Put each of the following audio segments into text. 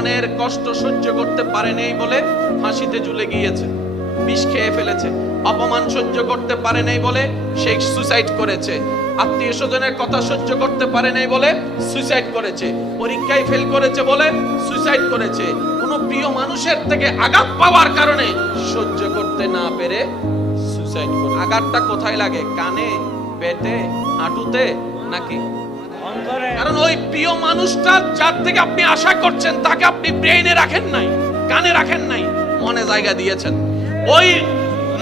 মনের কষ্ট সহ্য করতে পারে নাই বলে ফাঁসিতে ঝুলে গিয়েছে, বিষ খেয়ে ফেলেছে। অপমান সহ্য করতে পারে নাই বলে সে সুইসাইড করেছে। আত্মীয় স্বজনের কথা সহ্য করতে পারে নাই বলে সুইসাইড করেছে। পরীক্ষায় ফেল করেছে বলে সুইসাইড করেছে। কোনো প্রিয় মানুষের থেকে আঘাত পাওয়ার কারণে সহ্য করতে না পেরে সুইসাইড করে। আঘাতটা কোথায় লাগে? কানে, পেটে, হাঁটুতে নাকি? কারণ ওই প্রিয় মানুষটা যার থেকে আপনি আশা করছেন তাকে আপনি ব্রেইনে রাখেন নাই, কানে রাখেন নাই, মনে জায়গা দিয়েছেন। ওই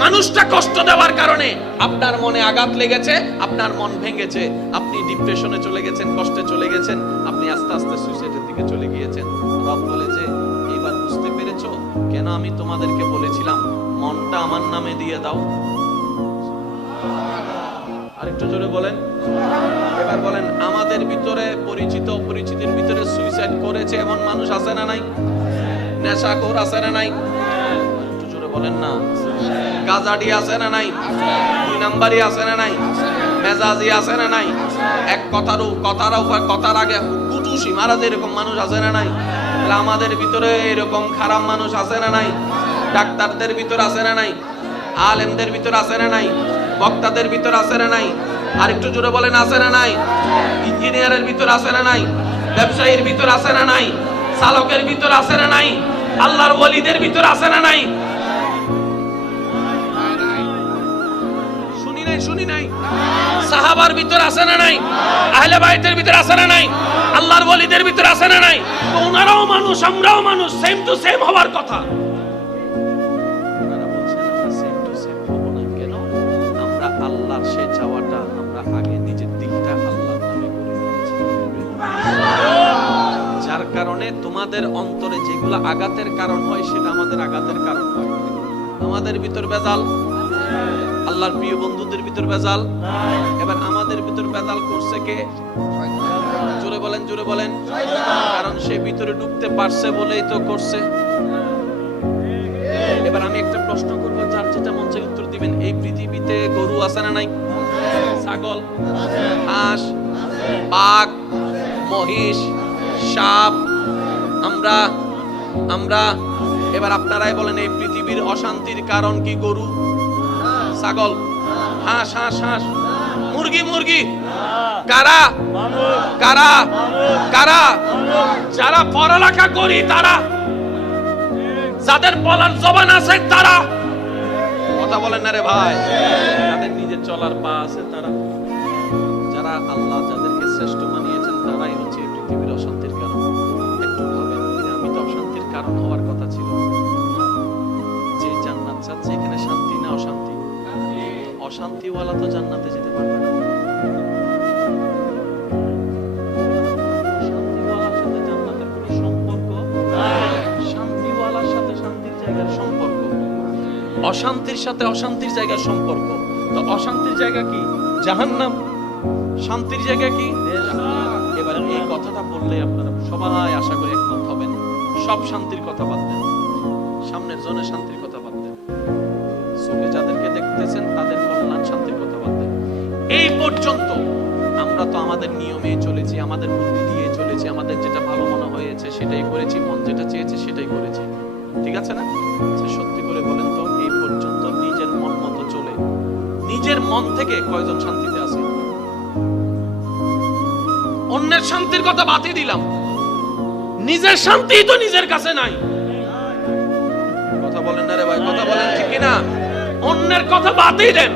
মানুষটা কষ্ট দেওয়ার কারণে আপনার মনে আঘাত লেগেছে, আপনার মন ভেঙেছে, আপনি ডিপ্রেশনে চলে গেছেন, কষ্টে চলে গেছেন, আপনি আস্তে আস্তে সুইসাইডের দিকে চলে গিয়েছেন। রব বলেছে এইবার বুঝতে পেরেছো কেন আমি তোমাদেরকে বলেছিলাম মনটা আমার নামে দিয়ে দাও? আরেকটু জোরে বলেন। এবার বলেন, আমাদের ভিতরে পরিচিত অপরিচিতের ভিতরে সুইসাইড করেছে এমন মানুষ আছে না নাই? নেশাখোর আছে না নাই? একটু জোরে বলেন না। গাজাডি আছে না নাই? দুই নাম্বারই আছে না নাই? মেজাজি আছে না নাই? এক কথার আগে কুটুসি মারা এরকম মানুষ আছে না নাই? তাহলে আমাদের ভিতরে এরকম খারাপ মানুষ আছে না নাই? ডাক্তারদের ভিতর আছে না নাই? আলেমদের ভিতর আছে না নাই? বক্তাদের ভিতর আছে না নাই? আর একটু জোরে বলেন, আছে না নাই? ইঞ্জিনিয়ারের ভিতর আছে না নাই? ব্যবসায়ীর ভিতর আছে না নাই? চালকের ভিতর আছে না নাই? আল্লাহর ওলিদের ভিতর আছে না নাই? শুনি নাই? সাহাবার ভিতর আছে না নাই? আহলে বাইতের ভিতর আছে না নাই? আল্লাহর ওলিদের ভিতর আছে না নাই? তো ওনারাও মানুষ, আমরাও মানুষ, সেম টু সেম হওয়ার কথা। আল্লাহর সেই চাওয়াটা আমরা আগে নিজের দিলটা আল্লাহর নামে করে নিয়েছি, যার কারণে তোমাদের অন্তরে যেগুলো আঘাতের কারণ হয় সেটা আমাদের আঘাতের কারণ হয়। আমাদের ভিতর বেজাল, আল্লাহর প্রিয় বন্ধুদের ভিতর বেজাল। এবার আমাদের ভিতর বেজাল করছে কে? জোরে বলেন, জোরে বলেন। কারণ সে ভিতরে ঢুকতে পারছে বলেই তো করছে। এবার আমি একটা প্রশ্ন করবো, যার যেটা মন চায় উত্তর দিবেন। এই পৃথিবীতে গরু আছে না নাই? ছাগল, হাঁস, বাঘ, মহিষ, সাপ, আমরা এবার আপনারাই বলেন, এই পৃথিবীর অশান্তির কারণ কি? গরু, ছাগল, হাঁস, মুরগি। কারা? কারা? যারা পড়ালেখা করি তারা, যাদের বলার জবান আছে তারা। কথা বলেন না রে ভাই। যাদের নিজের চলার পা আছে তারা। যারা আল্লাহ যাদেরকে শ্রেষ্ঠ মানিয়েছেন তারাই হচ্ছে পৃথিবীর অশান্তির কারণ। একটু ভাবেন, আমি তো অশান্তির কারণ হওয়ার কথা ছিল। যে জান্নাত চাচ্ছে এখানে শান্তি না অশান্তি? অশান্তিওয়ালা তো জান্নাতে যেতে পারবে না। শান্তিওয়ালার সাথে জান্নাতের কোনো সম্পর্ক নাই। শান্তিওয়ালার সাথে শান্তির জায়গার সম্পর্ক, অশান্তির সাথে অশান্তির জায়গার সম্পর্ক। তো অশান্তির জায়গা কি? জাহান্নাম। শান্তির জায়গা কি? এবার এই কথাটা বললে আপনারা সবাই আশা করি একমত হবেন। সব শান্তির কথা বাদ দেন, সামনের জনের শান্তির কথা বাদ দেন, চোখে যাদেরকে দেখতেছেন তাদের কল্যাণ শান্তির কথা বাদ দেন। এই পর্যন্ত আমরা তো আমাদের নিয়মে চলেছি, আমাদের বুদ্ধি দিয়ে চলেছি, আমাদের যেটা ভালো মনে হয়েছে সেটাই করেছি, মন যেটা চেয়েছে সেটাই করেছি, ঠিক আছে না? সত্যি করে বলেন তো, এই পর্যন্ত নিজের মন মতো চলে নিজের মন থেকে কয়জন শান্তিতে আছে? অন্যের শান্তির কথা বাদই দিলাম, নিজের শান্তি তো নিজের কাছে নাই। কথা বলেন না রে ভাই, কথা বলেন ঠিক কিনা? অন্যের কথা বাদই দেন,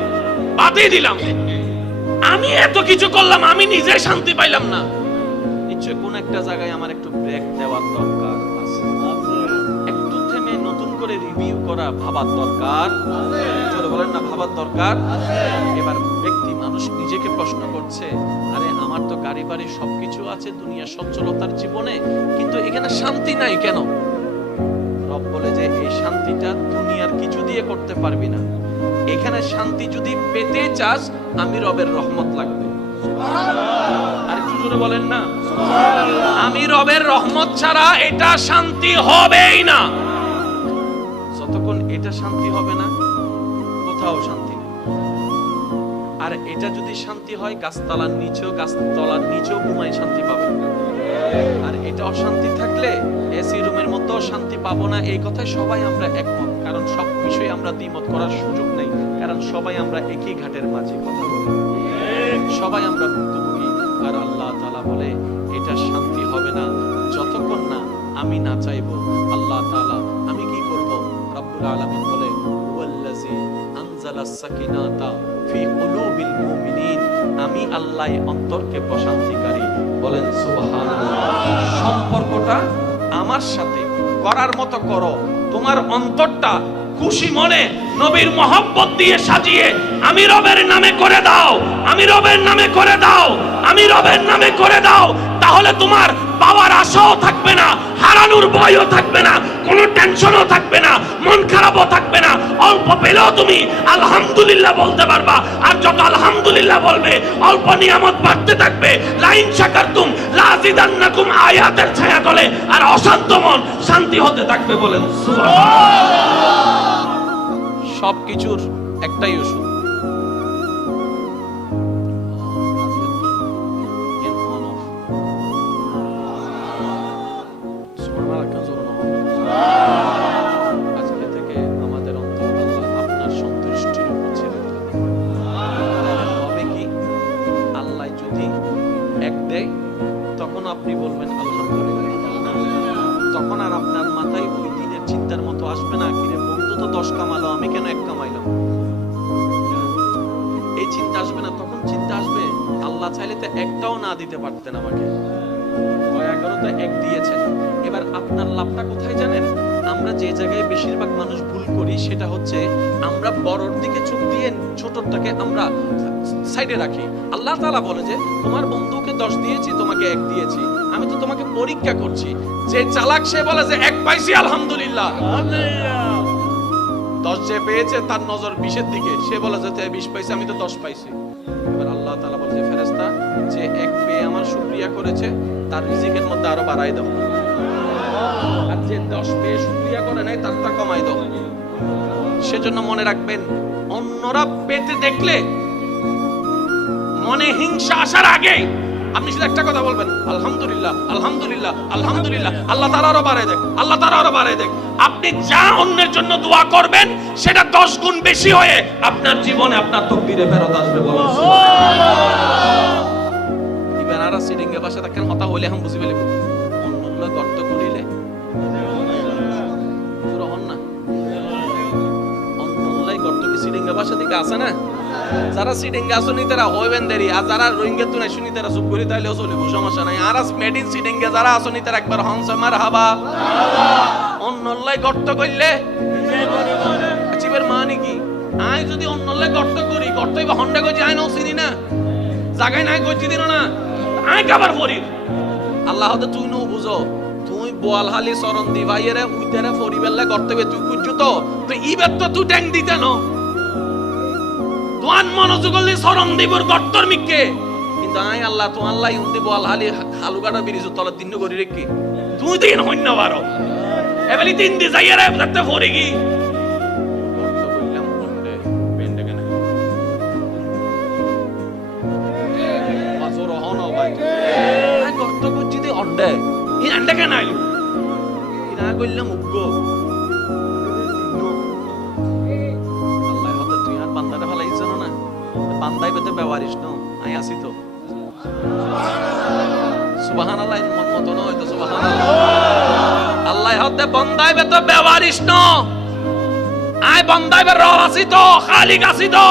বাদই দিলাম। আমি এত কিছু করলাম, আমি নিজে শান্তি পাইলাম না। নিশ্চয় কোন একটা জায়গায় আমার একটু ব্রেক দেওয়ার দরকার আছে, একটু থেমে নতুন করে রিভিউ করা, ভাবার দরকার আছে। বলেন না, ভাবার দরকার। এবার ব্যক্তি মানুষ নিজেকে প্রশ্ন করছে, আরে আমার তো গাড়ি বাড়ি সবকিছু আছে দুনিয়া সচ্ছলতার জীবনে, কিন্তু এখানে শান্তি নাই কেন? রব বলে যে এই শান্তিটা দুনিয়ার কিছু দিয়ে করতে পারবি না। এখানে শান্তি যদি পেতে চাস, আমি রবের রহমত লাগবে। আর একটু জোরে বলেন না, আমি রবের রহমত ছাড়া এটা শান্তি হবেই না। যতক্ষণ এটা শান্তি হবে না, কোথাও শান্তি নেই। আর এটা যদি শান্তি হয়, গাছতলার নিচেও ঘুমাই শান্তি পাবে। আর এটা অশান্তি থাকলে এসি রুমে হতেও শান্তি পাবো না, এই কথায় সবাই আমরা একমত। কারণ সব বিষয়ে আমরা দ্বিমত করার সুযোগ নেই, কারণ সবাই আমরা একই ঘাটের মাঝে কথা বলি, সবাই আমরা ভুক্তভোগী। আর আল্লাহ তাআলা বলে এটা শান্তি হবে না যতক্ষণ না আমি না চাইবো। আল্লাহ তাআলা আমি কি করব? রব্বুল আলামিন বলে ওয়াল্লাযী আনজালাস সাকিনাতা ফি কুলুবিল মুমিনিন, আমি আল্লাহ অন্তরকে প্রশান্তিকারী। বলেন সুবহানাল্লাহ। সম্পর্কটা আমার সাথে করার মতো করো, তোমার অন্তরটা খুশি মনে নবীর মহব্বত দিয়ে সাজিয়ে আমি রবের নামে করে দাও, আমি রবের নামে করে দাও, আমি রবের নামে করে দাও। তাহলে তোমার পাওয়ার আশাও থাকবে না, হারানোর ভয়ও থাকবে না, কোনো টেনশনও থাকবে না, মন খারাপও থাকবে না। অল্প পেলেও তুমি আলহামদুলিল্লাহ বলতে পারবা। আর যত আলহামদুলিল্লাহ বলবে অল্প নিয়ামত বাড়তে থাকবে। লাইন শাকারতুম লাযিদান্নাকুম আয়াতের ছায়া তলে আর অশান্ত মন শান্তি হতে থাকবে। বলেন সুবহানাল্লাহ। সবকিছুর একটাই ওষুধ, আজকে থেকে আমাদের অন্তর আল্লাহ আপনার সন্তুষ্টির উপর ছেড়ে দিলেন। হবে কি? আল্লাহ যদি এক দেয় তখন আপনি বলবেন আলহামদুলিল্লাহ, তখন আর আপনার মাথায় ওই দিনের চিন্তার মতো আসবে না কিরে বন্ধু তো 10 কামালো, আমি কেন 1 কামাইলাম, এই চিন্তা আসবে না। তখন চিন্তা আসবে আল্লাহ চাইলে তো একটাও না দিতে পারতেন আমাকে, 11টা এক দিয়েছেন। এবার আপনার লাভটা কোথায় জানেন? আমরা যে জায়গায় বেশিরভাগ মানুষ ভুল করি সেটা হচ্ছে আমরা বড়র দিকে চোখ দিয়ে ছোটটাকে আমরা সাইডে রাখি। আল্লাহ তাআলা বলে যে তোমার বন্ধুকে 10 দিয়েছি, তোমাকে 1 দিয়েছি, আমি তো তোমাকে পরীক্ষা করছি। যে চালাক সে বলে যে 1 পাইছি আলহামদুলিল্লাহ, 10 যে পেয়েছে তার নজর 20-এর দিকে, সে বলে যে 20 পাইছে, আমি তো 10 পাইছি। এবার আল্লাহ তাআলা বলে যে ফেরেশতা যে 1 পেয়ে আমার শুকরিয়া করেছে তার রিজিকের মধ্যে আরো বাড়াই দাও, আর যে 10 পেয়ে শুকরিয়া করে নাই তারটা কমাই দাও। সেজন্য মনে রাখবেন, অন্যরা পেতে দেখলে মনে হিংসা আসার আগে আপনি শুধু একটা কথা বলবেন আলহামদুলিল্লাহ আলহামদুলিল্লাহ আলহামদুলিল্লাহ, আল্লাহ তাআলা আরো বাড়ায় দেখ, আল্লাহ তাআলা আরো বাড়ায় দেখ। আপনি যা অন্যের জন্য দোয়া করবেন সেটা 10 গুণ বেশি হয়ে আপনার জীবনে আপনার তকদিরে ফেরত আসবে। বলুন সুবহানাল্লাহ। ইবানারা সিডিংয়ে ভাষা দেখেন কথা হইলে এখন বুঝি বলে অন্যগুলো গর্ত করিলে পুরো হন না, অন্যগুলাই গর্ত কি সিডিংয়ে ভাষা দিকে আছে না? যারা সিডিংয়ে আসুনি তারা হইবেন দেরি, আর যারা রোহিঙ্গা তুই শুনি তারা চুপ করি তাইলেও চলিব, সমস্যা নাই। আর মেড ইন সিডিংয়ে যারা আসুনি তারা একবার হংস মারহাবা। অন্যলাই গর্ত করলে আচিবের মানে কি? আই যদি অন্যলাই গর্ত করি, গর্ত হইবা হন্ডা কইছি আই নাও চিনি না, জায়গায় নাই কইছি দিন না, আই কাবার করি। আল্লাহ হতে তুই নো বুঝো, তুই বোয়ালহালি চরণ দি ভাইয়েরে উইতেরে ফরিবেললে গর্ত হবে, তুই বুঝছো তো ইবার তো তুই ট্যাং দিতে ন তোয়ান মনোযোগ করলে চরণ দিবর গর্তর মিকে। কিন্তু আই আল্লাহ তো আল্লাহ উন্দি বোয়ালহালি হালুগাটা বিরিজ তলার দিন করি রেখে তুই দিন হইন্য বারো এবেলি 3 দি যাইয়ারে যাতে ফরি কি গর্ত কইলাম কোনডে পেন্ডে কেন বাজর হন ভাই আই গর্ত করছি দি অন্ডে ই আন্ডে কেন আইলো ই না কইলাম উগ্গো আল্লাহ হতে তুই আর বান্দাটা ফলাইছ না, বান্দাই বেতে ব্যবহারিস না, আই আসি তো সুবহানাল্লাহ। মন মত নয় তো সুবহানাল্লাহ। আল্লাহ হতে বন্দাই বেতে ব্যবহারিস না, আই বন্দাই বে রব আসি তো, খালিক আসি তো।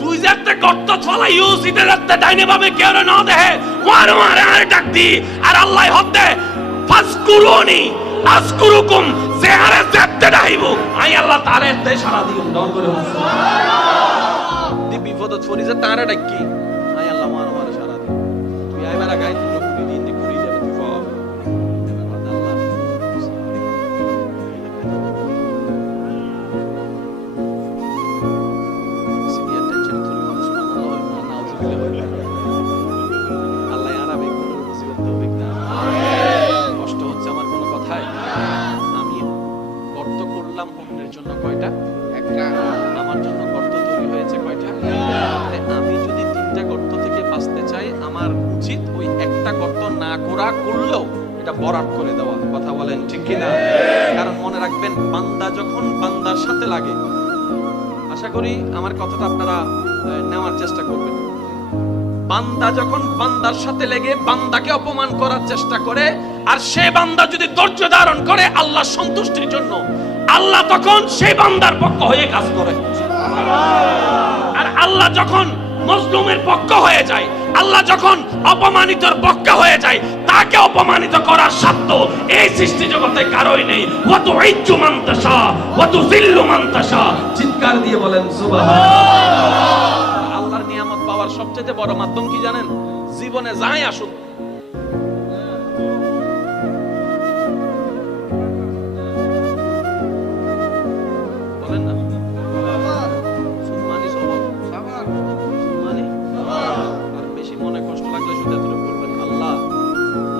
তুই যেতে গর্ত ফলাই ইউসিতে যেতে ডাইনে ভাবে কেউ না দেহে ওয়ার ওয়ার আর ডাক দি। আর আল্লাহ হতে ফাসকুরুনি আসকুরুকুম, যেহারে যেতে ডাইবো আই আল্লাহ তারে তে সারা দিও দন করে সুবহানাল্লাহ। দি বিপদত ফরি যে তারে ডাকি আই আল্লাহ ওয়ার ওয়ার সারা দি। তুই আইবারা গাই তুই কুড়ি দিন দি কুড়ি যাবে তুই পাও আমার জন্য গর্ত তৈরি হয়েছে কয়টা? আমি যদি 3টা এটা বরাত করে দেওয়া। কথা বলেন ঠিক কিনা? কারণ মনে রাখবেন, বান্দা যখন বান্দার সাথে লাগে, আশা করি আমার কথাটা আপনারা নেওয়ার চেষ্টা করবেন। বান্দা যখন বান্দার সাথে লেগে বান্দাকে অপমান করার চেষ্টা করে, আর সে বান্দা যদি ধৈর্য ধারণ করে আল্লাহর সন্তুষ্টির জন্য, আল্লাহ তখন সেই বান্দার পক্ষ হয়ে কাজ করে। আর আল্লাহ যখন মজলুমের পক্ষ হয়ে যায়, আল্লাহ যখন অপমানিতর পক্ষ হয়ে যায়, তাকে অপমানিত করার সাধ্য এই সৃষ্টি জগতে কারোই নেই। ওয়া তুইজ্জু মান তাশা ওয়া তুযিল্লু মান তাশা। চিৎকার দিয়ে বলেন সুবহানাল্লাহ। আল্লাহর নিয়ামত পাওয়ার সবচেয়ে বড় মাধ্যম কি জানেন? জীবনে যাই আসুক, বলেন না, আর বেশি মনে কষ্ট লাগলে শুধু এতটুকু বলবেন, আল্লাহ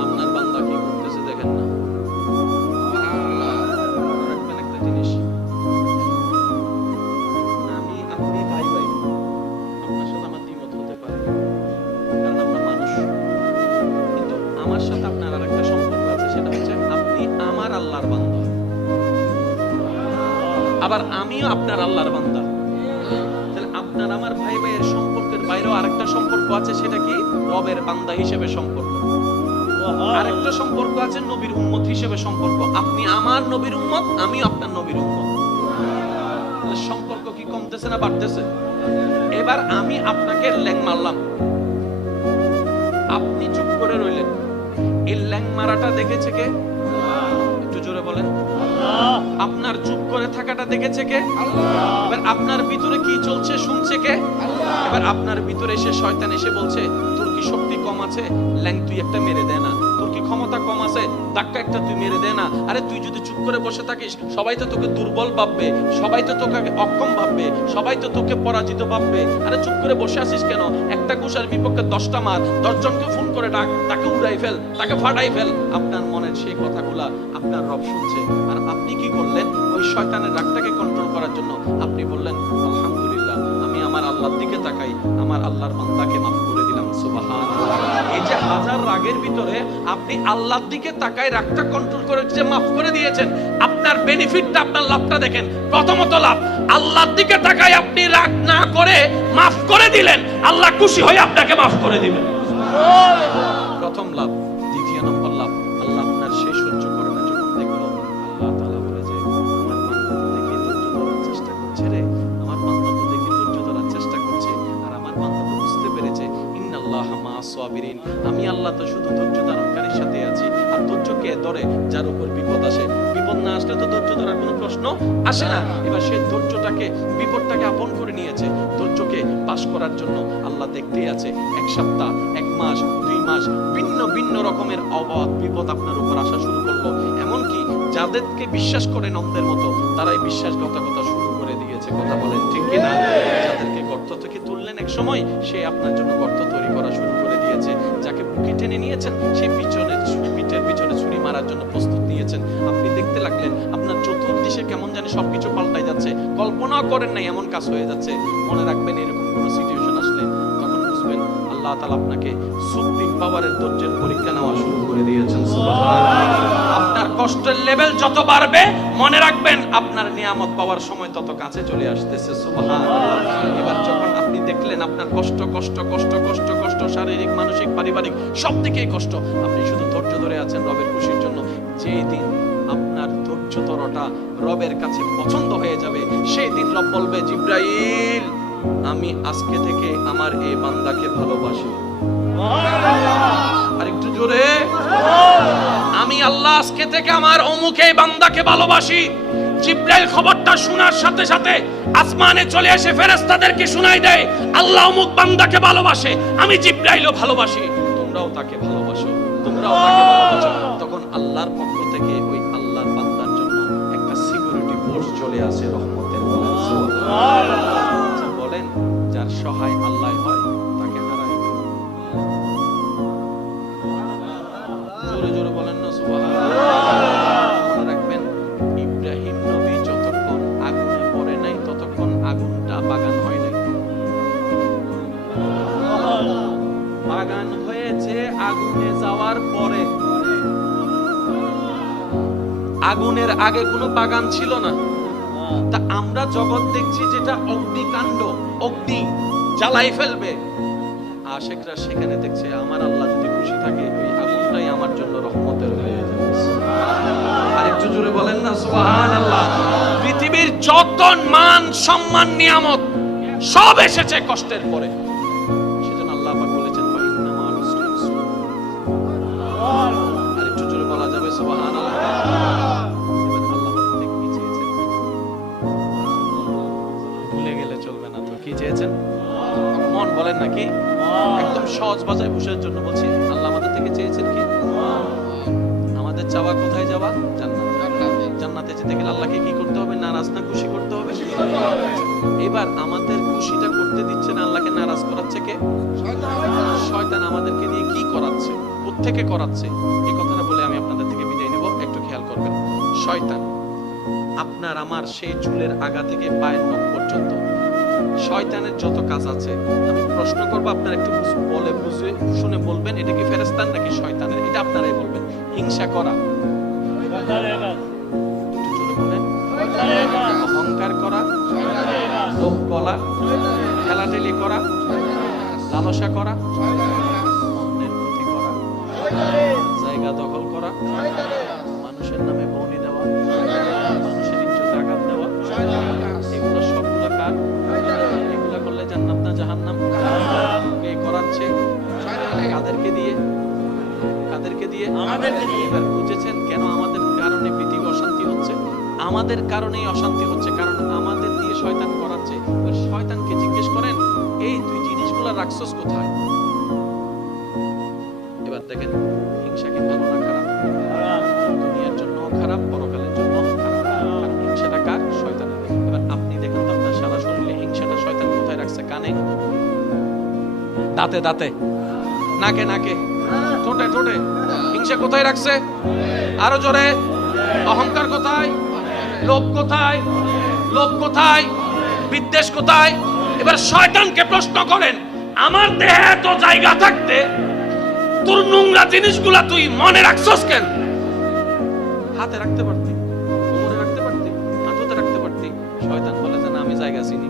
আপনার বান্দা কি করতেছে দেখেন না। রাখবেন একটা জিনিস, আমি আপনি ভাই ভাই, আপনার সাথে আমার দ্বিমত হতে পারে, কারণ আমরা মানুষ, কিন্তু আমার সাথে আপনার আর একটা সম্পর্ক আছে, সেটা হচ্ছে আপনি আমার আল্লাহর বান্দা, আবার আমিও আপনার আল্লাহর বান্দা। তাহলে আপনার আমার ভাই ভাইয়ের সম্পর্কের বাইরেও আরেকটা সম্পর্ক আছে, সেটা কি? রবের বান্দা হিসেবে সম্পর্ক। আরেকটা সম্পর্ক আছে নবীর উম্মত হিসেবে সম্পর্ক। আপনি আমার নবীর উম্মত, আমি আপনার নবীর উম্মত। তাহলে সম্পর্ক কি কমতেছে না বাড়তেছে? এবার আমি আপনাকে ল্যাং মারলাম, আপনি চুপ করে রইলেন, এই ল্যাং মারাটা দেখেছে কে? একটু জোরে বলেন। আপনার চুপ করে থাকাটা দেখেছে কে? এবার আপনার ভিতরে কি চলছে শুনছে কে? এবার আপনার ভিতরে এসে শয়তান এসে বলছে, তোর কি শক্তি কম আছে, ল্যাং তুই একটা মেরে দে না, তোর কি ক্ষমতা কম আছে, ধাক্কা একটা তুই মেরে দে না। আরে তুই যদি চুপ করে বসে থাকিস, সবাই তো তোকে দুর্বল ভাববে, সবাই তো তোকে অক্ষম ভাববে, সবাই তো তোকে পরাজিত ভাববে। আরে চুপ করে বসে আছিস কেন? একটা ঘুষার বিপক্ষে 10টা মার, 10 জনকে ফোন করে ডাক, তাকে উড়াই ফেল, তাকে ফাটাই ফেল। আপনার মনের সেই কথাগুলা আপনার রব শুনছে, আর আপনি কি করলেন? ওই শয়তানের রাগটাকে কন্ট্রোল করার জন্য আপনি বললেন, আলহামদুলিল্লাহ, আমি আমার আল্লাহর দিকে তাকাই, আমার আল্লাহর বান্দাকে মাফ করে দিলাম। সুবহানাল্লাহ। এই যে হাজার রাগের ভিতরে আপনি আল্লাহর দিকে তাকাই রাগটা কন্ট্রোল করে যে মাফ করে দিয়েছেন, আপনার বেনিফিটটা, আপনার লাভটা দেখেন। প্রথমত লাভ, আল্লাহর দিকে তাকাই আপনি রাগ না করে মাফ করে দিলেন, আল্লাহ খুশি হয়ে আপনাকে মাফ করে দিবেন। প্রথম লাভ। দ্বিতীয় নম্বর লাভ, আল্লাহ আপনার সেই সহ্য করে না, যখন দেখলো আল্লাহ তাআলা বলে যে আমার বান্দা তো দেখি ধৈর্য ধরার চেষ্টা করছে রে, আমার বান্দা তো দেখি ধৈর্য ধরার চেষ্টা করছে, আর আমার বান্দা তো বুঝতে পেরেছে ইন্নাল্লাহা মা'আস সাবিরিন, আমি আল্লাহ তো শুধু ধৈর্য ধারণকারীর সাথে আছি। আর ধৈর্য কে ধরে? যার উপর বিপদ আসে। বিপদ না আসলে তো ধৈর্য ধরার কোনো প্রশ্ন আসে না। এবার সে ধৈর্যটাকে, বিপদটাকে আপন করে নিয়েছে। ধৈর্যকে পাস করার জন্য আল্লাহ দেখতেই আছে, 1 সপ্তাহ, 1 মাস, 2 মাস ভিন্ন ভিন্ন রকমের অবাধ বিপদ আপনার উপর আসা শুরু করলো। এমনকি যাদেরকে বিশ্বাস করে নন্দের মতো, তারাই বিশ্বাসঘাতকতা শুরু করে দিয়েছে। কথা বলেন ঠিক কিনা? যাদেরকে গর্ত থেকে তুললেন এক সময়, সে আপনার জন্য গর্ত তৈরি করা শুরু করে দিয়েছে। যাকে বুকে টেনে নিয়েছেন, সে পিঠের পিছনে ছুরি মারার জন্য প্রস্তুত নিয়েছেন। আপনি দেখতে লাগলেন আপনার চতুর্দিকে কেমন জানি সবকিছু পাল্টাই যাচ্ছে, কল্পনাও করেন নাই এমন কাজ হয়ে যাচ্ছে। মনে রাখবেন, এরকম কোন সিচুয়েশন আসলে তখন বুঝবেন আল্লাহ তাআলা আপনাকে সুপ্রিম পাওয়ারের ধৈর্যের পরীক্ষা নেওয়া শুরু করে দিয়েছেন। সুবহানাল্লাহ। আপনার কষ্টের লেভেল যত বাড়বে, মনে রাখবেন আপনার নিয়ামত পাওয়ার সময় তত কাছে চলে আসতেছে। সুবহানাল্লাহ। এবার যখন আপনি দেখলেন আপনার কষ্ট কষ্ট কষ্ট কষ্ট কষ্ট, শারীরিক, মানসিক, পারিবারিক সব দিকেই কষ্ট, আপনি শুধু ধৈর্য ধরে আছেন রবের খুশির জন্য। যেই দিন আপনার ধৈর্য ধরাটা রবের কাছে পছন্দ হয়ে যাবে, সেই দিন রব বলবে, জিবরাইল, আমি আজকে থেকে আমার এই বান্দাকে ভালোবাসি। আর একটু জোরে, আমি আল্লাহ আজকে থেকে আমার অমুক এই বান্দাকে ভালোবাসি। জিবরাইল খবরটা শোনার সাথে সাথে আসমানে চলে এসে ফেরেশতাদেরকে শোনাই দেয়, আল্লাহ অমুক বান্দাকে ভালোবাসে, আমি জিবরাইলও ভালোবাসি, তোমরাও তাকে ভালোবাসো, তোমরাও তাকে ভালোবাসো। তখন আল্লাহর পক্ষ থেকে ওই আল্লাহর বান্দার জন্য একটা সিকিউরিটি ফোর্স চলে আসে রহমতের। বলেন, যার সহায় আল্লাহ হয় তাকে হারায়। জোরে জোরে বলেন না সুবহানাল্লাহ। রাখবেন, ইব্রাহিম নবী যতক্ষণ আগুনে পড়ে নাই, ততক্ষণ আগুনটা বাগান হয় নাই। বাগান হয়েছে আগুনে যাওয়ার পরে। আগুনের আগে কোনো বাগান ছিল না। তা আমরা জগৎ দেখছি যেটা অগ্নিকাণ্ড, অগ্নি জ্বালাই ফেলবে। আশিকরা সেখানে দেখছে আমার আল্লাহ যদি খুশি থাকে ওই আগুনটাই আমার জন্য রহমতের হয়ে যাবে। আর একটু জোরে বলেন না সুবহানাল্লাহ। পৃথিবীর যত মান সম্মান নিয়ামত সব এসেছে কষ্টের পরে। সেজন্য আল্লাহ পাক বলেছেন ফাইন্না মা'আল উসরি ইউসরা। আর একটু জোরে বলা যাবে সুবহানাল্লাহ। ভুলে গেলে চলবে না তো, কি চেয়েছেন? মন বলেন নাকি? একদম সহজ ভাষায় বুঝার জন্য বলছি, আল্লাহ আমাদের থেকে চেয়েছেন কি? আমাদের চাওয়া কোথায় যাওয়া? জান্নাতে। জান্নাতে যেতে গেলে আল্লাহকে কি করতে হবে? নারাজ না খুশি করতে হবে। এবার আমাদের খুশিটা করতে দিচ্ছে না, আল্লাহকে নারাজ করাচ্ছে কে? শয়তান আমাদেরকে দিয়ে কি করাচ্ছে, কোত্থেকে করাচ্ছে? এই কথাটা বলে আমি আপনাদের থেকে বিদায় নেব, একটু খেয়াল করবেন। শয়তান আপনার আমার সেই চুলের আগা থেকে পায়ের নখ পর্যন্ত শয়তানের যত কাজ আছে, আমি প্রশ্ন করবো, আপনারা একটু বলে বুঝে শুনে বলবেন এটা কি ফেরেশতার নাকি শয়তানের, এটা আপনারাই বলবেন। হিংসা করা, অহংকার করা, লোভ বলা, ঠেলাঠেলি করা, লালসা করা, অন্যের ক্ষতি করা, জায়গা দখল করা, মানুষের নামে বনি দেওয়া, মানুষের ইজ্জতে আঘাত দেওয়া, এগুলো সবগুলো কার? এগুলো করলে জান্নাত না জাহান্নাম? কে করাচ্ছে? কাদেরকে দিয়ে? কাদেরকে দিয়ে? আমাদেরকে দিয়ে। এবার বুঝেছেন কেন আমাদের কারণে পৃথিবী অশান্তি হচ্ছে? আমাদের কারণেই অশান্তি হচ্ছে, কারণ আমাদের দিয়ে শয়তান করাচ্ছে। এবার শয়তানকে জিজ্ঞেস করেন, এই তুই জিনিসগুলো রাখছস কোথায়? এবার দেখেন হিংসা কি ভালো না খারাপ? দুনিয়ার জন্য খারাপ, পরকালের জন্য খারাপ। কারণ হিংসাটা কার? শয়তানের। এবার আপনি দেখেন তো আপনার সারা শরীরে হিংসাটা শয়তান কোথায় রাখছে? কানে, দাঁতে দাঁতে, নাকে নাকে, ঠোঁটে ঠোঁটে। হিংসা কোথায় রাখছে? আরো জোরে। অহংকার কোথায়? লোভ কোথায়? লোভ কোথায়? বিদ্বেষ কোথায়? এবার শয়তানকে প্রশ্ন করেন, আমার দেহে এত জায়গা থাকতে তোর নোংরা জিনিসগুলা তুই মনে রাখছস কেন? হাতে রাখতে পারতি, কোমরে রাখতে পারতি, হাঁটুতে রাখতে পারতি। শয়তান বলে যে না, আমি জায়গা চিনি।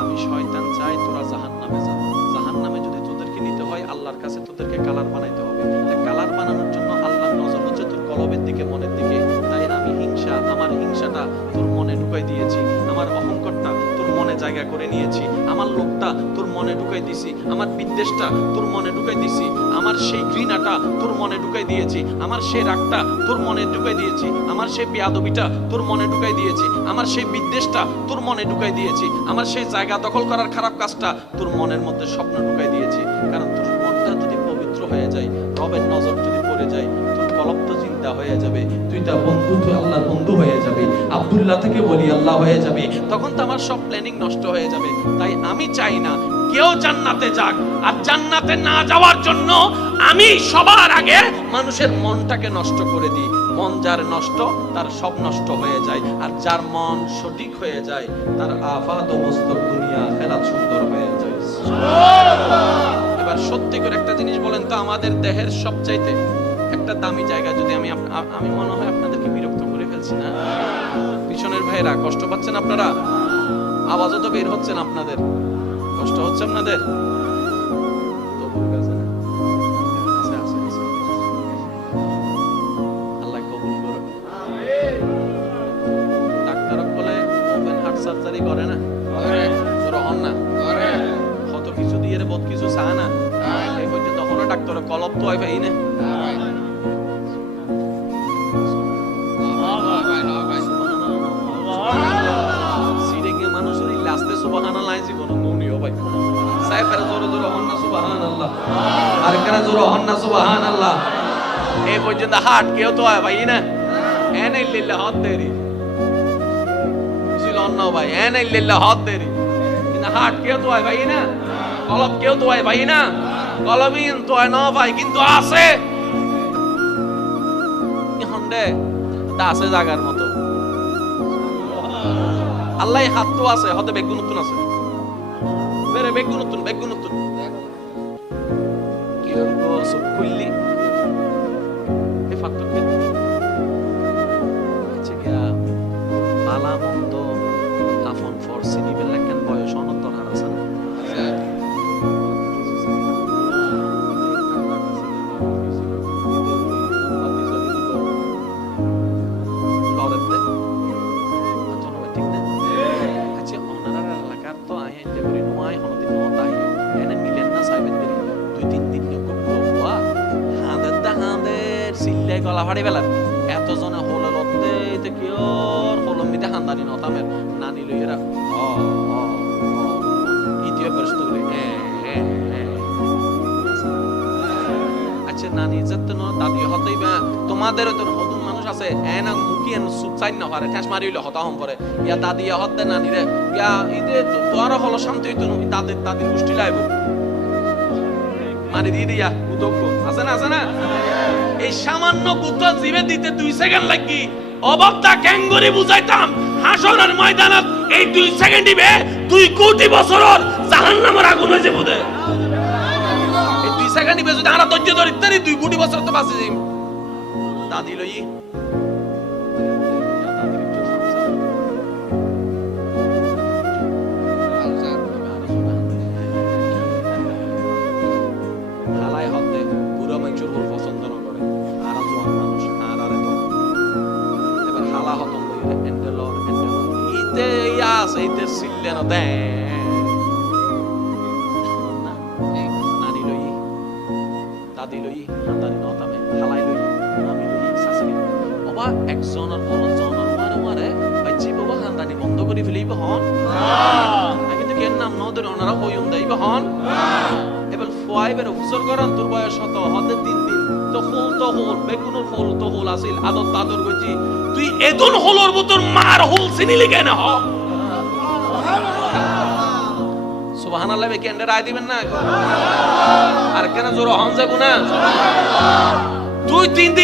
আমি শয়তান চাই তোরা জাহান্নামে যা। জাহান্নামে যদি তোদেরকে নিতে হয়, আল্লাহর কাছে তোদেরকে কালার বানাইতে হবে। কালার বানানোর জন্য আল্লাহর নজর হচ্ছে তোর কলবের দিকে, মনের দিকে। তাই আমি হিংসা, আমার হিংসাটা তোর মনে ঢুকাই দিয়েছি। আমার অহংকারটা তোর মনে জায়গা করে নিয়েছি। আমার লোভটা তোর মনে ঢুকাই দিছি। আমার বিদ্বেষটা তোর মনে ঢুকাই দিছি। আমার সেই ঘৃণাটা তোর মনে ঢুকাই দিয়েছি। আমার সেই রাগটা তোর মনে ঢুকাই দিয়েছি। আমার সেই বেয়াদবিটা তোর মনে ঢুকাই দিয়েছি। আমার সেই বিদ্বেষটা তোর মনে ঢুকাই দিয়েছি। আমার সেই জায়গা দখল করার খারাপ কাজটা তোর মনের মধ্যে স্বপ্ন ঢুকাই দিয়েছি। কারণ তোর মনটা যদি পবিত্র হয়ে যায়, রবের নজর যদি পড়ে যায়, তোর কলব তো চিন্তা হয়ে যাবে, তুই তা বন্ধু, তুই আল্লাহর বন্ধু হয়ে যাবে, আব্দুল্লাহ থেকে বলি আল্লাহ হয়ে যাবে। তখন তো আমার সব প্ল্যানিং নষ্ট হয়ে যাবে। তাই আমি চাই না কেউ জান্নাতে যাক। আর জান্নাতে না যাওয়ার জন্য আমি সবার আগে মানুষের মনটাকে নষ্ট করে দিই। মন যার নষ্ট, তার সব নষ্ট হয়ে যায়। আর যার মন সঠিক হয়ে যায়, তার আফাত ও মস্তক দুনিয়া আখিরাত সুন্দর হয়ে যায়। এবার সত্যি করে একটা জিনিস বলেন তো, আমাদের দেহের সবচাইতে একটা দামি জায়গা, যদি আমি মনে হয় আপনাদেরকে বিরক্ত করে ফেলছি না? পিছনের ভাইরা কষ্ট পাচ্ছেন আপনারা? আওয়াজও তো বের হচ্ছে না আপনাদের, কষ্ট হচ্ছে আপনাদের? আল্লাহ কবুল করুন। ডাক্তার বলে ওপেন হার্ট সার্জারি করে না? জোর হন না? কত কিছু দিয়ে বহুত কিছু চায় না? এই হইতে তখনও ডাক্তার কলব তো হয় ভাই না? হাট কেউ তো হয় ভাই না? এনে লিল্লাহ হাত দেরি ছিল অন্য ভাই, এনে লিল্লাহ হাত দেরি। কিন্তু হাট কেউ তো হয় ভাই না? কলব কেউ তো হয় ভাই না? কলবিন তো হয় না ভাই, কিন্তু আছে হন্ডে তা আছে জায়গার মতো। আল্লাহ হাত তো আছে, হতে বেগুন আছে। বেরে বেগুন নতুন কি করব সব খুললি এ ফাতকে আচ্ছা গিয়া বালা মন্দ আফন ফরসি নিবেন লাগেন বয়স অনন্তর হারাছে না গলা ফাড়ি বেলার এত জনে হলো লতে তে কি ওর হলমিতে হান্দানি নতামের নানি লইরা ইতিয়ে প্রশ্ন করে আচ্ছা নানি যতন দাদি হতেইবা তোমাদের তো নতুন মানুষ আছে এনা মুখি এন সুচাই না পারে ঠেস মারিলে হতা হম পরে ইয়া দাদি হতে নানি রে ইয়া ইদে তোর হলো শান্তি হইতো না দাদির গোষ্ঠী লাইব মারি দিয়ে দিয়া উদগ্গ আছে না এই সামান্য গুতো জিবে দিতে 2 সেকেন্ড লাগি অবাকটা ক্যাঙ্গরি বুঝাইতাম হাসরের ময়দানত এই 2 সেকেন্ড দিবে 2 কোটি বছরের জাহান্নামের আগুন হয়ে যাবে বুঝে এই 2 সেকেন্ড দিবে যদি আমরা ধৈর্য ধরি তারি 2 কোটি বছর তো বাঁচে যাই দাদি লই হালাই হতে পুরো মানুষের উপর পছন্দ না করে আর জোয়ান মানুষ আর আরে তো এবার হালা হত লইরে এন্ডেলর ইতে ইয়াস ইতে সিল্লে না দে না নানি লই দাদি লই হান্দানি নতামে হালাই লই আমি লই সাসলি বাবা একজনের বড় জনের মারে বাইচি বাবা হান্দানি বন্ধ করে ফেলিব হন আগে তো কেন নাম নদর ওনারা হইম দেইব হন এবার ফুয়াইবের হুজুর করান তোর বয়স হত হতে 3 দিন তো হল বেগুনের ফুল তো হল আসিল আদর গজি তুই এদন হলর ভিতর মার হল চিনিলি কেন হ সুবহানাল্লাহ বে কেন রায় দিবেন না আর কেন জোর হন যাব না তুই 3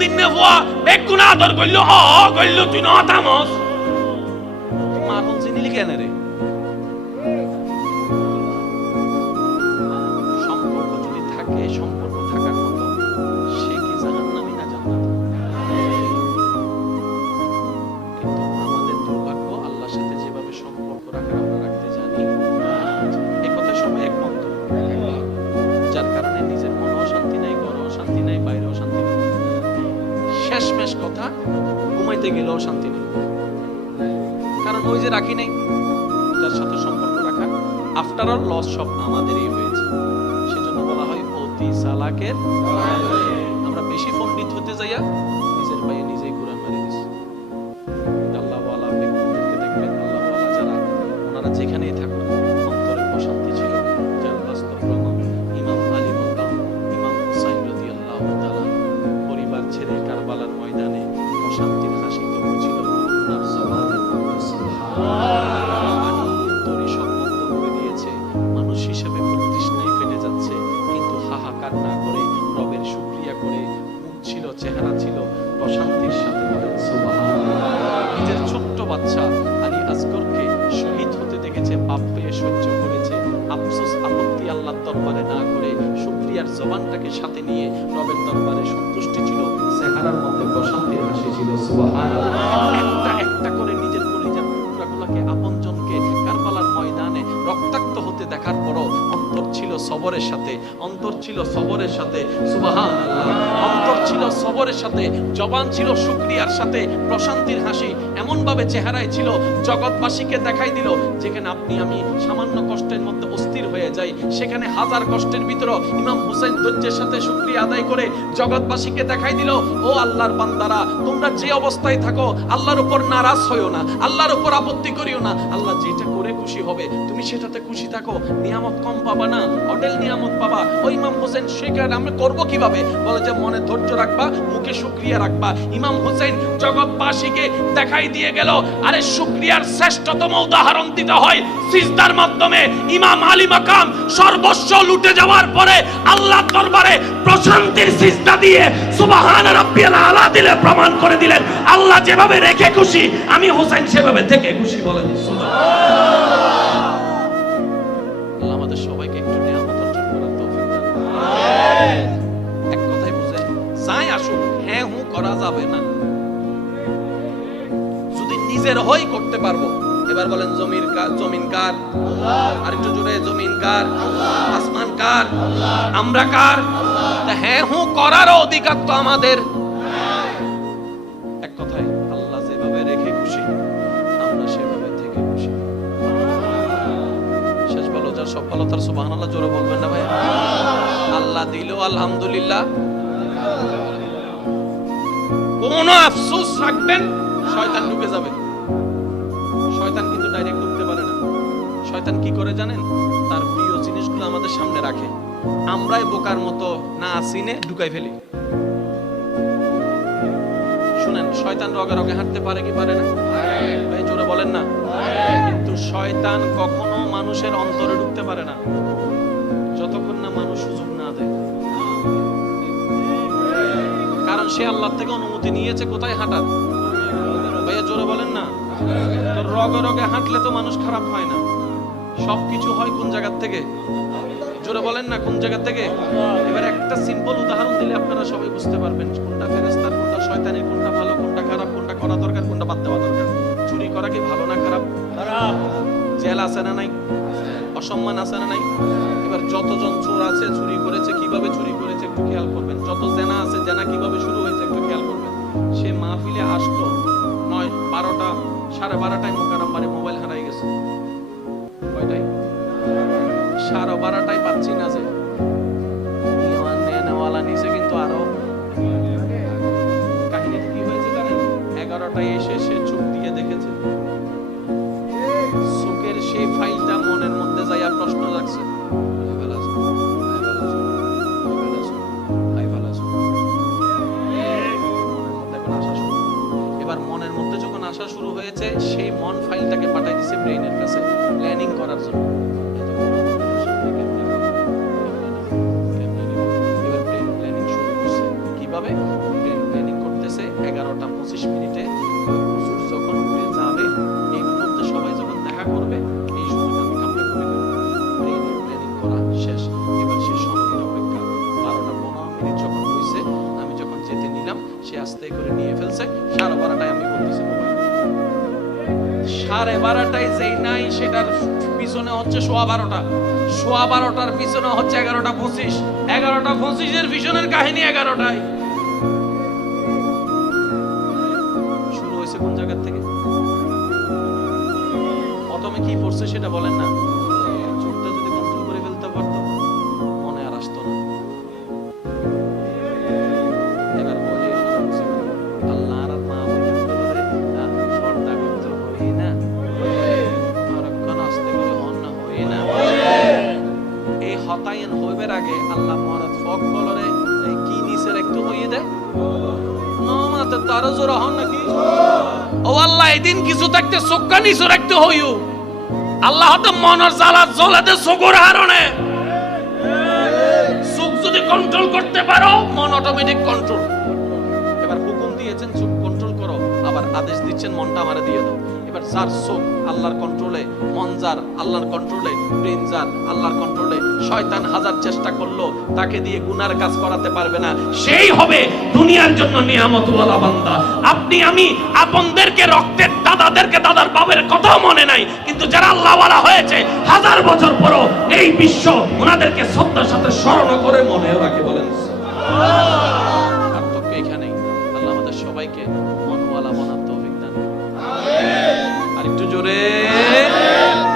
দিন নে হওয়া বেগুন আদর কইলো কইলো তুই না তামস মার হল চিনিলি কেন রে সম্পর্ক থাকার মতো সে কি জাহান্নামী না জান্নাত কিন্তু আমাদের দুর্ভাগ্য আল্লাহর সাথে যেভাবে সম্পর্ক রাখার আমরা রাখতে জানি এই কথা সবাই একমত যার কারণে নিজের মনেও শান্তি নাই ঘরেও শান্তি নাই বাইরেও শান্তি নেই শেষমেশ কথা ঘুমাইতে গেলেও শান্তি নেই কারণ ওই যে রাখি নাই যার সাথে সম্পর্ক রাখা আফটার অল লস সব আমাদেরই হয়েছে সেজন্য বলা হয় সালাকের আমরা বেশি পণ্ডিত হতে যাইয়া নিজের পায়ে নিজেই কুরআন মারি দিছি আল্লাহ ওয়ালা ব্যক্তিদেরকে দেখবেন আল্লাহ ওয়ালা যারা ওনারা যেখানেই থাকুন অন্তরে প্রশান্তি ছিল যার বাস্তব প্রমাণ ইমাম আলী মাকাম ইমাম হুসাইন রাদিয়াল্লাহু তাআলা পরিবার ছেড়ে কারবালার ময়দানে প্রশান্তির হাসি তবু ছিল ওনার জবানের মধ্যে সুবহানাল্লাহ অন্তরে সব বন্ধ করে দিয়েছে মানুষ হিসেবে প্রতিষ্ঠায় ফেটে যাচ্ছে হাহাকার না করে রবের শুকরিয়া করে মুখ ছিল চেহারা ছিল প্রশান্তির সাথে নিজের ছোট্ট বাচ্চা আলী আসগরকে শহীদ হতে দেখেছে পাপ পেয়ে সহ্য করেছে আফসোস আপত্তি আল্লাহর দরবারে না করে শুকরিয়ার জবানটাকে সাথে নিয়ে রবের দরবারে সন্তুষ্টি ছিল চেহারার মধ্যে প্রশান্তির হাসি ছিল সুবহানাল্লাহ একটা করে নিজের কলিজার টুকরাগুলোকে আপনজনকে কারবালার ময়দানে রক্তাক্ত হতে দেখার পরও অন্তর ছিল সবরের সাথে সুবহানাল্লাহ অন্তর ছিল সবরের সাথে জবান ছিল শুকরিয়ার সাথে প্রশান্তির হাসি এমন ভাবে চেহারায় ছিল জগৎবাসীকে দেখাই দিল যেখানে আপনি আমি সামান্য কষ্টের মধ্যে অস্থির হয়ে যাই সেখানে হাজার কষ্টের ভিতর ইমাম হুসাইন ধৈর্যের সাথে শুকরিয়া আদায় করে জগৎবাসীকে দেখাই দিল ও আল্লাহর বান্দারা তোমরা যে অবস্থায় থাকো আল্লাহর উপর নারাজ হইও না আল্লাহর উপর আপত্তি করিও না আল্লাহ যেটা করে খুশি হবে তুমি সেটাতে খুশি থাকো নিয়ামত কম পাবা না অডেল নিয়ামত পাবা ওই ইমাম হোসেন সেখানে আমরা করব কিভাবে বলে যে মনে ধৈর্য রাখবা মুখে শুকরিয়া রাখবা ইমাম হোসেন জগৎবাসীকে দেখাই দিয়ে গেল আরে শুকরিয়ার শ্রেষ্ঠতম উদাহরণ দিতে হয় সিজদার মাধ্যমে ইমাম আলী মাকাম সর্বস্ব লুটে যাওয়ার পরে আল্লাহর দরবারে প্রশান্তির সিজদা দিয়ে সুবহান রাব্বিয়াল আলা দিলে প্রমাণ করে দিলেন আল্লাহ যেভাবে রেখে খুশি আমি হোসেন সেভাবে থেকে খুশি বলেন সুবহানাল্লাহ জমিন কার? আরেকটু জোরে, জমিন কার? আসমান কার? আমরা কার? হ্যাঁ হু করার অধিকার তো আমাদের। এক কথায় আল্লাহ যেভাবে রেখে খুশি আমরা সেভাবে থেকে খুশি। শেষ ভালো যার সব ভালো তার সুবহানাল্লাহ জোরে বলবেন না ভাই? আল্লাহ দিল আলহামদুলিল্লাহ। কোন আফসোস রাখবেন, শয়তান ঢুকে যাবে। শয়তান কিন্তু ডাইরেক্ট ঢুকতে পারে না। শয়তান কি করে জানেন? তার প্রিয় জিনিসগুলো আমাদের সামনে রাখে, আমরাই বোকার মতো না চিনে ঢুকাই ফেলি। শুনেন, শয়তান রগে রগে হাঁটতে পারে কি পারে না? ভাই জোরে বলেন না। কিন্তু শয়তান কখনো মানুষের অন্তরে ঢুকতে পারে না যতক্ষণ না মানুষ সুযোগ না দেয়। কারণ সে আল্লাহ থেকে অনুমতি নিয়েছে কোথায় হাঁটার। ভাইয়া জোরে বলেন না। তো রগে রগে হাঁটলে তো মানুষ খারাপ হয় না, সবকিছু হয় কোন জায়গা থেকে? জোরে বলেন না, কোন জায়গা থেকে? এবার একটা সিম্পল উদাহরণ দিলে আপনারা সবাই বুঝতে পারবেন কোনটা ফেরেশতার, কোনটা শয়তানের, কোনটা ভালো, কোনটা খারাপ, কোনটা করা দরকার, কোনটা বাদ দেওয়া দরকার। চুরি করা কি ভালো না খারাপ? খারাপ। জেল আছে না নাই? অসম্মান আছে না নাই? এবার যতজন চোর আছে, চুরি করেছে, কিভাবে চুরি করেছে একটু খেয়াল করবেন। যত জেনা আছে, জেনা কিভাবে শুরু হয়েছে একটু খেয়াল করবেন। সে মাহফিলে আসলো 9, 12টা, 12:30টায় মোকাররম বাড়ি মোবাইল হারাই গেছে। কয়টায়? 12:30টায় পাচ্ছি না যে নেওয়ালা নিচে, কিন্তু আরো কাহিনী কি হয়েছে জানেন? 11টায় এসে সে চোখ দিয়ে দেখেছে, চোখের সেই ফাইলটা মনের মধ্যে যাইয়া প্রশ্ন রাখছে, এবার মনের মধ্যে যখন আসা শুরু হয়েছে, সেই মন ফাইলটাকে পাঠাই দিছে ব্রেইনের কাছে প্ল্যানিং করার জন্য। এবার ব্রেইন প্ল্যানিং শুরু করছে। কিভাবে ব্রেইন প্ল্যানিং করতেছে? 11:25 সূর্য যখন উঠে যাবে, এই মুহূর্তে সবাই যখন দেখা করবে, এই সুযোগ আমি কামড়ে করে দেব। ব্রেইনের প্ল্যানিং করা শেষ। এবার সে সময়ের অপেক্ষা। 12:15 যখন হয়েছে, আমি যখন যেতে নিলাম, সে আস্তে করে নিয়ে ফেলছে। 12:30টায় আমি বলতেছি মোবাইল, 12:30টায় যেই নাই সেটার পিছনে হচ্ছে 12:15, 12:15টার পিছনে হচ্ছে 11:25, 11:25 পিছনের কাহিনী 11টায় শুরু হয়েছে। কোন জায়গা থেকে? প্রথমে কি পড়ছে সেটা বলেন না। চোখটা যদি কন্ট্রোল করে ফেলতে পারতো, মনে আর আসতো না। এবার বলি আল্লাহ আর মা বলে পর্দা করতে হয় না, আরক্ষণ আসতে করে হন না হয় না। এই হতায়ন হইবার আগে আল্লাহ মহারাজ ফক কলরে কি নিচে একটু হইয়ে দেয় নমাতে তারও জোর হন নাকি? ও আল্লাহ, এদিন কিছু থাকতে চোখটা নিচে রাখতে হইও। আল্লাহ তো মনের জ্বালা জ্বলাতে চোখের হারণে। চোখ যদি কন্ট্রোল করতে পারো, মন অটোমেটিক কন্ট্রোল। এবার হুকুম দিয়েছেন চোখ কন্ট্রোল করো, আবার আদেশ দিচ্ছেন মনটা আমারে দিয়ে দাও। এবার যার চোখ আল্লাহর কন্ট্রোলে, মন যার আল্লাহর কন্ট্রোলে, ব্রেন যার আল্লাহর কন্ট্রোলে, শয়তান হাজার চেষ্টা করলো তাকে দিয়ে গুনার কাজ করাতে পারবে না। সেই হবে দুনিয়ার জন্য নিয়ামতওয়ালা বান্দা। আপনি আমি আপনদেরকে, রক্তের দাদাদেরকে, দাদার বাবার কথাও মনে নাই, কিন্তু যারা আল্লাহওয়ালা হয়েছে 1000 বছর পরও এই বিশ্ব ওনাদেরকে শ্রদ্ধার সাথে স্মরণ করে মনে রাখে। বলেন পার্থক্য এখানেই। আল্লাহ আমাদের সবাইকে মনওয়ালা বানার তৌফিক দান করুন। আর একটু জোরে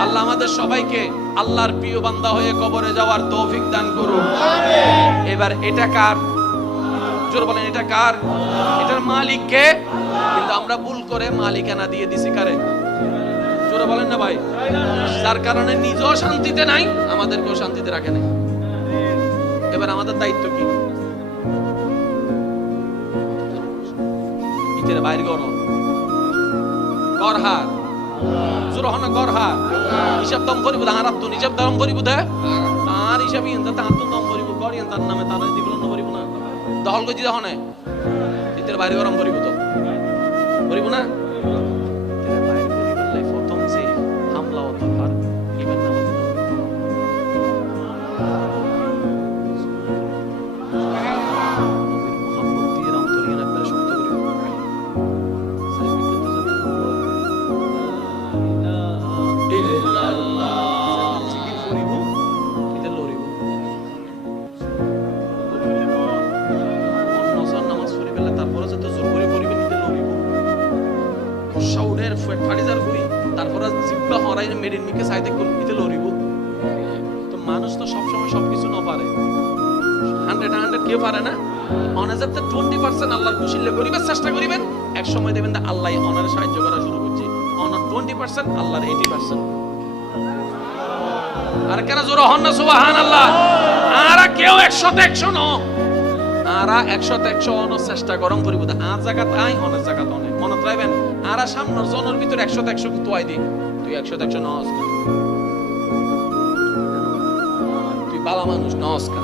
আল্লাহ আমাদের সবাইকে আল্লাহর প্রিয় বান্দা হয়ে কবরে যাওয়ার তৌফিক দান করুন। এবার এটা কার? জোরে বলেন, এটা কার? এটার মালিক কে? কিন্তু আমরা ভুল করে মালিকানা দিয়ে দিছি কারে? জোরে বলেন না ভাই। যার কারণে নিজেও শান্তিতে নাই, আমাদেরকেও শান্তিতে রাখে নাই। এবার আমাদের দায়িত্ব কি? ইতের বাইরে গড়হার জোর হন গড়হার হিসাব দম করিব, হারাত তো হিসাব দম করিব, দে তার হিসাব ইন্দা তার তো দম করিব, গড়িয়ান তার নামে তার দিগুলো করিব না, দহল গজি দহনে ইতের বাইরে গরম করিব, তো করিব না। প্রথম যে হামলা হতো আর ইবেন না মানুষ তো সবসময় সবকিছু না পারে, 100 কেউ পারে না। অনাজাতে 20% আল্লাহর খুশিলে করিবার চেষ্টা করিবেন, এক সময় দেখবেন যে আল্লাহ অনার সাহায্য করা শুরু করছে। অনার 20%, আল্লাহর 80%। আর কেন জোরে হন না সুবহানাল্লাহ? আরা কেউ 100-100 ন, আরা 100-100 অনার চেষ্টা করম করিব, আর জায়গাত আই অনার জায়গাত অনেক মনে রাখবেন। আরা সামনের জনের ভিতরে 100-100 তোয়াই দি, তুই 100-100 নস, তুই বালা মানুষ নস কা,